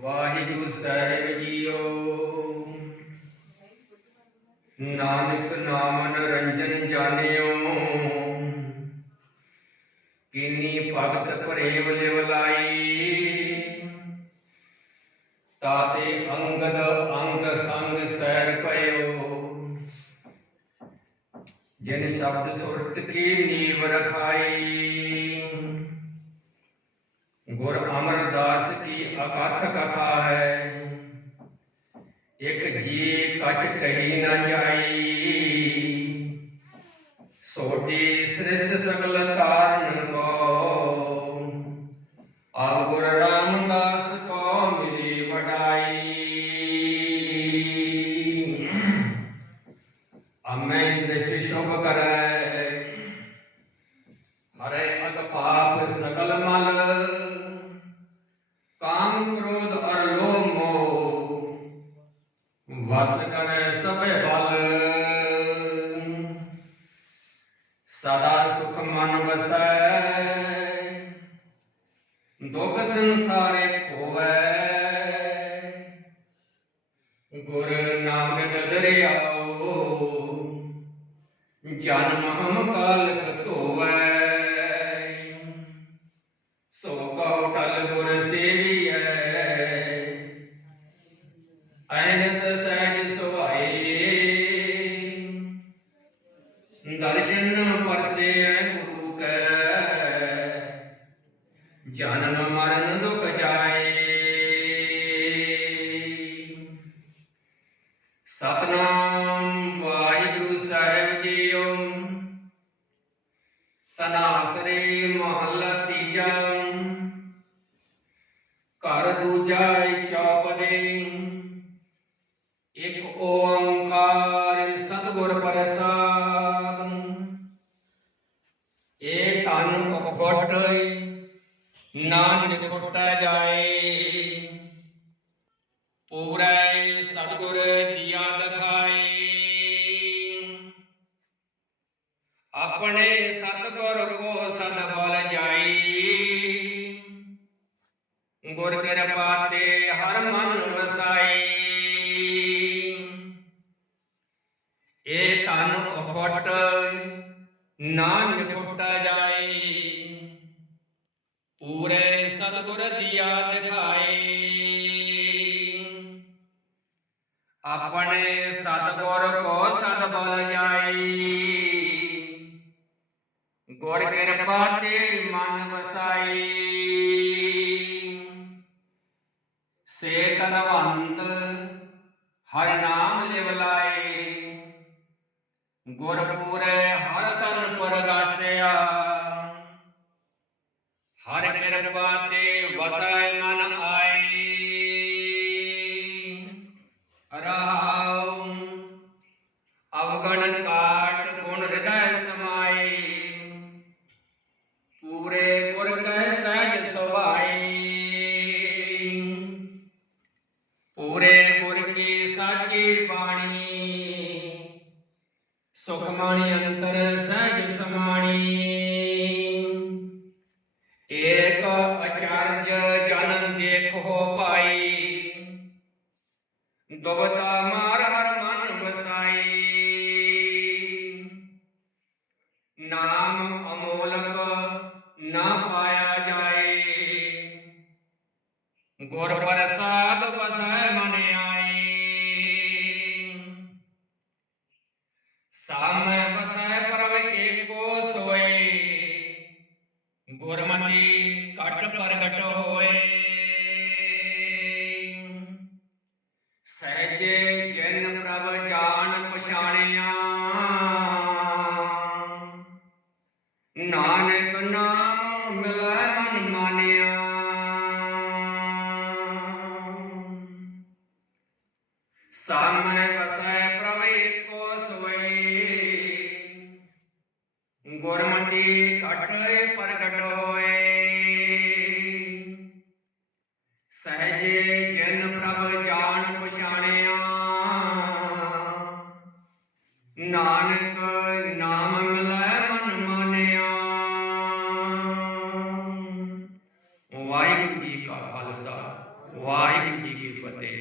ਵਾਹਿਗੁਰੂ ਸਾਹਿਬ ਜੀਓ। ਨਾਨਕ ਨਾਮ ਨਰੰਜਨ ਜਾਣਿਓ। ਕਿਨੀ ਭਗਤ ਪ੍ਰੇਮ ਲਿਵਲਾਈ ਤਾਤੇ ਅੰਗਦ ਅੰਗ ਸੰਗ ਸੈਰ ਪਇਓ। ਜਿਨ ਸ਼ਬਦ ਸੁਰਤ ਕੀ ਨੀਵ ਰਖਾਈ। ਸਗਲ ਤਾਰਨ ਕੋ। ਆਪ ਗੁਰ ਰਾਮਦਾਸ ਕੋ ਮਿਲੀ ਵਡਾਈ। ਅਮੈ ਦ੍ਰਿਸ਼ਟ ਸ਼ੁਭ ਕਰੈ। ਹਰੇ ਅਗ ਪਾਪ ਸਗਲ ਮਲ। ਕਾਮ ਕ੍ਰੋਧ ਅਰ ਲੋਭ ਮੋਹ। ਵਸ ਕਰੈ ਸਭੇ ਬਲ। ਸਦਾ ਸੁਖ ਮਨ ਵਸੈ, ਦੁਖ ਸੰਸਾਰੇ ਹੋਵੈ ਗੁਰ ਨਾਨਕ ਦਰਿਆਓ, ਜਨਮ ਹਮ ਕਾਲ ਧੋਵੈ। ਸੋ ਕਉ ਟਲ ਗੁਰ ਸੇਵੀਐ ਅਨਸ ਸਹਿਜ ਸੁਭਾਈ ਦਰਸ਼ਨ ਪਰਸੇ ਗੁਰੂ ਕੈ। ਜਨਮ ਮਰਨ ਦੁਖ ਜਾਏ। ਸਤਨਾਮ ਵਾਹਿਗੁਰੂ ਸਾਹਿਬ ਜੀਓ। ਤਨਾਸਰੇ ਮਹੱਲਾ ਤੀਜਾ। ਘਰ ਦੂਜਾ ਚੌਪਦੇ। ਇਕ ਓੰਕਾਰ ਸਤਿਗੁਰ ਪ੍ਰਸਾਦ ਏ ਨਾਨਕ ਖੁੱਟਾ ਜਾਏ। ਪੂਰੇ ਸਤਿਗੁਰ ਦੀਆ ਦਿਖਾਈ ਆਪਣੇ ਸਤਿਗੁਰ ਕੋ ਸਦ ਬਲ ਜਾਈ ਗੁਰ ਕਿਰਪਾ ਤੇ ਹਰ ਮਨ ਵਸਾਈ ਏ ਤਨ ਉਖਟ ਨਾਨਕ ਟੁੱਟ ਜਾਏ। ਪੂਰੇ ਸਤਿਗੁਰ ਦੀਆ ਦਿਖਾਈ ਆਪਣੇ ਸਤਿਗੁਰ ਕੋ ਸਦ ਬਲ ਜਾਈ ਗੁਰ ਕਿਰਪਾ ਤੇ ਮਨ ਵਸਾਈ ਸੇ ਤਨਵੰਤ ਹਰ ਨਾਮ ਲਿਵ ਲਾਏ। ਗੁਰ ਪੂਰੇ ਰਾਮ ਅਵਗਣ ਕਾਟ ਗੁਣ ਹਿਰਦੈ ਸਮਾਈ। ਪੂਰੇ ਗੁਰ ਕੈ ਸਹਿਜ ਸੁਭਾਈ। ਪੂਰੇ ਗੁਰ ਕੀ ਸਾਚੀ ਬਾਣੀ। ਸੁਖਮਣੀ ਅੰਤਰ ਸਹਿਜ ਸਮਾਣੀ। ਦੁਬਤਾ ਮਾਰ ਹਰ ਮਨ ਵਸਾਈ। ਨਾਮ ਅਮੋਲਕ ਨਾ ਪਾਇਆ ਜਾਏ। ਗੁਰ ਪ੍ਰਸਾਦ ਵਸੈ ਮਨ ਆਈ ਸਾਮੈ ਵਸੈ ਪ੍ਰਭ ਏਕੋ ਸੋਏ। ਗੁਰਮਤਿ ਘਟ ਪ੍ਰਗਟ ਹੋਏ। ਨਾਨਕ ਨਾਮ ਮਿਲੈ ਮਨ ਮਾਨਿਆ। ਸਾਮੈ ਵਸੈ ਪ੍ਰਭ ਏਕੋ ਸੋਏ ਗੁਰਮਤਿ ਘਟ ਪ੍ਰਗਟ ਹੋਏ। ਸਹਜੇ ਜਿਨ ਪ੍ਰਭ ਜਾਣ ਪਛਾਣਿਆ।